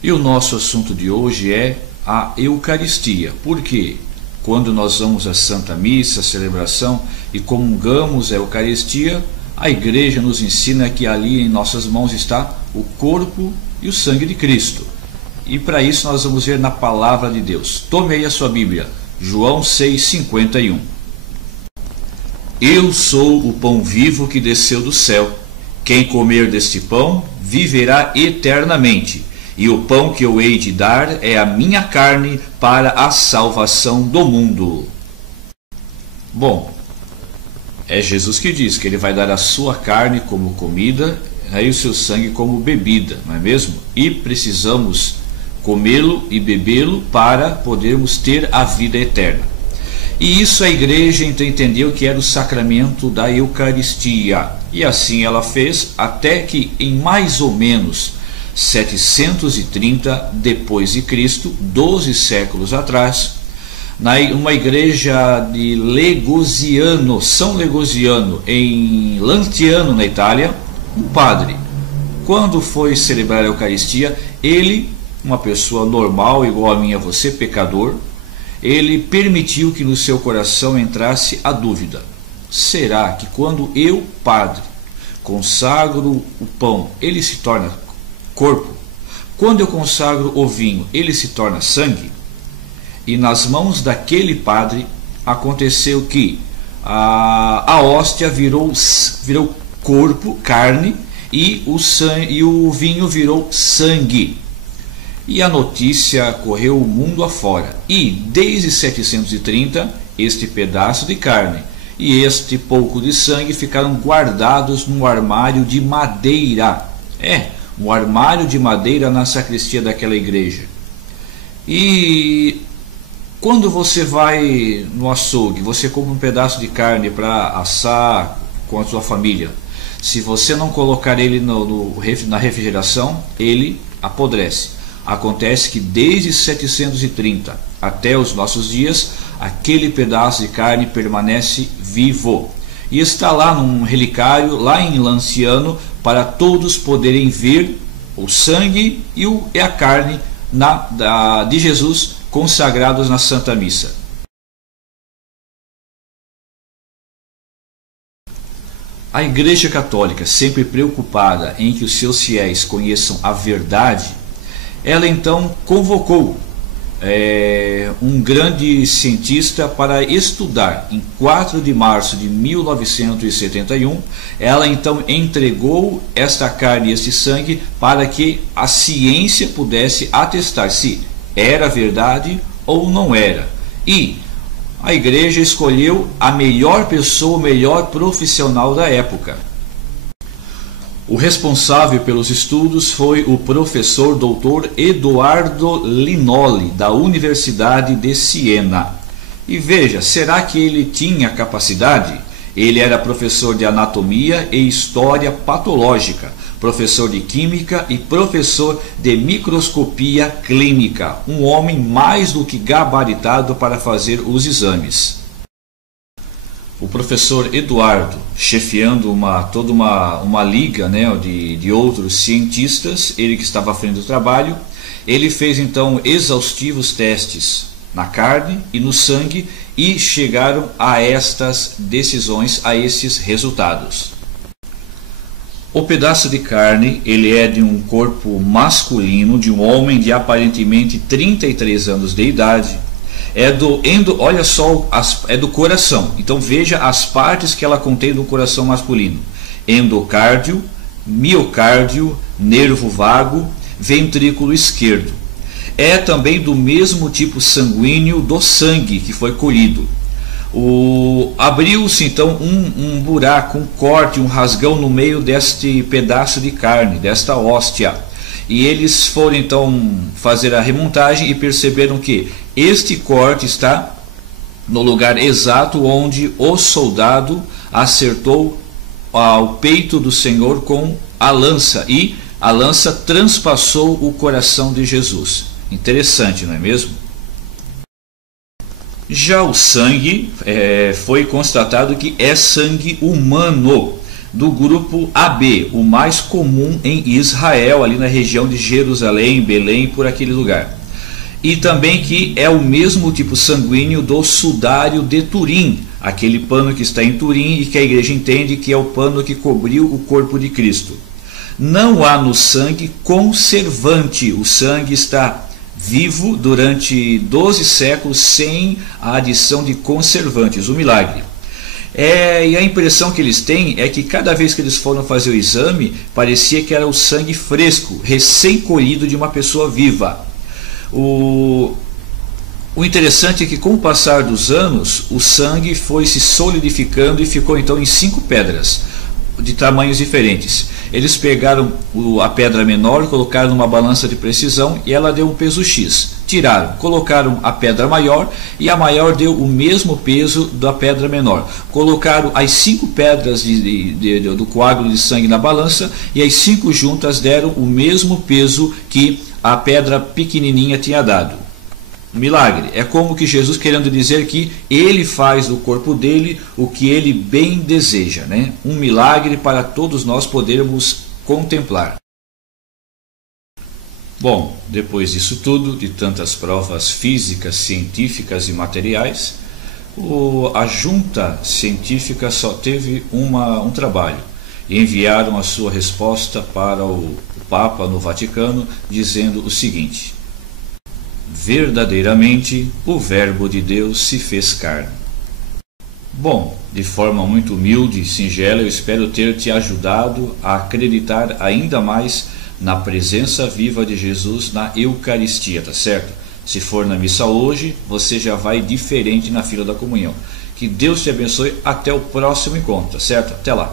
E o nosso assunto de hoje é a Eucaristia. Por quê? Quando nós vamos à Santa Missa, à celebração, e comungamos a Eucaristia, a Igreja nos ensina que ali em nossas mãos está o corpo e o sangue de Cristo. E para isso nós vamos ver na Palavra de Deus. Tome aí a sua Bíblia, João 6,51. Eu sou o pão vivo que desceu do céu. Quem comer deste pão viverá eternamente. E o pão que eu hei de dar é a minha carne para a salvação do mundo. Bom, é Jesus que diz que ele vai dar a sua carne como comida e o seu sangue como bebida, não é mesmo? E precisamos comê-lo e bebê-lo para podermos ter a vida eterna. E isso a Igreja então entendeu que era o sacramento da Eucaristia. E assim ela fez até que em mais ou menos 730 depois de Cristo, 12 séculos atrás, uma igreja de Legosiano, São Legosiano, em Lanciano, na Itália, um padre, quando foi celebrar a Eucaristia, ele, uma pessoa normal, igual a mim e a você, pecador, ele permitiu que no seu coração entrasse a dúvida: será que quando eu, padre, consagro o pão, ele se torna corpo? Quando eu consagro o vinho, ele se torna sangue? E nas mãos daquele padre aconteceu que a hóstia virou corpo, carne, e o vinho virou sangue. E a notícia correu o mundo afora. E desde 730, este pedaço de carne e este pouco de sangue ficaram guardados num armário de madeira. Um armário de madeira na sacristia daquela igreja. E quando você vai no açougue, você compra um pedaço de carne para assar com a sua família. Se você não colocar ele na refrigeração, ele apodrece. Acontece que desde 730 até os nossos dias, aquele pedaço de carne permanece vivo. E está lá num relicário, lá em Lanciano, para todos poderem ver o sangue e a carne de Jesus consagrados na Santa Missa. A Igreja Católica, sempre preocupada em que os seus fiéis conheçam a verdade, ela então convocou um grande cientista para estudar. Em 4 de março de 1971, ela então entregou esta carne e este sangue para que a ciência pudesse atestar se era verdade ou não era. E a Igreja escolheu a melhor pessoa, o melhor profissional da época. O responsável pelos estudos foi o professor Dr. Edoardo Linoli, da Universidade de Siena. E veja, será que ele tinha capacidade? Ele era professor de anatomia e história patológica, professor de química e professor de microscopia clínica, um homem mais do que gabaritado para fazer os exames. O professor Eduardo, chefiando toda uma liga, de outros cientistas, ele que estava à frente do trabalho, ele fez então exaustivos testes na carne e no sangue e chegaram a estas decisões, a esses resultados. O pedaço de carne, ele é de um corpo masculino, de um homem de aparentemente 33 anos de idade. Olha só, é do coração. Então veja as partes que ela contém do coração masculino: endocárdio, miocárdio, nervo vago, ventrículo esquerdo. É também do mesmo tipo sanguíneo do sangue que foi colhido. Abriu-se então um buraco, um corte, um rasgão no meio deste pedaço de carne, desta hóstia. E eles foram então fazer a remontagem e perceberam que este corte está no lugar exato onde o soldado acertou ao peito do Senhor com a lança, e a lança transpassou o coração de Jesus. Interessante, não é mesmo? Já o sangue, foi constatado que é sangue humano, do grupo AB, o mais comum em Israel, ali na região de Jerusalém, Belém, por aquele lugar. E também que é o mesmo tipo sanguíneo do sudário de Turim, aquele pano que está em Turim e que a igreja entende que é o pano que cobriu o corpo de Cristo. Não há no sangue conservante, o sangue está vivo durante 12 séculos sem a adição de conservantes, o milagre. E a impressão que eles têm é que cada vez que eles foram fazer o exame, parecia que era o sangue fresco, recém-colhido de uma pessoa viva. O interessante é que com o passar dos anos, o sangue foi se solidificando e ficou então em 5 pedras, de tamanhos diferentes. Eles pegaram a pedra menor, colocaram numa balança de precisão e ela deu um peso X. Tiraram, colocaram a pedra maior e a maior deu o mesmo peso da pedra menor. Colocaram as 5 pedras do coágulo de sangue na balança e as 5 juntas deram o mesmo peso que a pedra pequenininha tinha dado. Milagre. É como que Jesus querendo dizer que ele faz do corpo dele o que ele bem deseja, né? Um milagre para todos nós podermos contemplar. Bom, depois disso tudo, de tantas provas físicas, científicas e materiais, a junta científica só teve um trabalho. Enviaram a sua resposta para o Papa no Vaticano, dizendo o seguinte: verdadeiramente o Verbo de Deus se fez carne. Bom, de forma muito humilde e singela, eu espero ter te ajudado a acreditar ainda mais na presença viva de Jesus na Eucaristia, tá certo? Se for na missa hoje, você já vai diferente na fila da comunhão. Que Deus te abençoe, até o próximo encontro, tá certo? Até lá!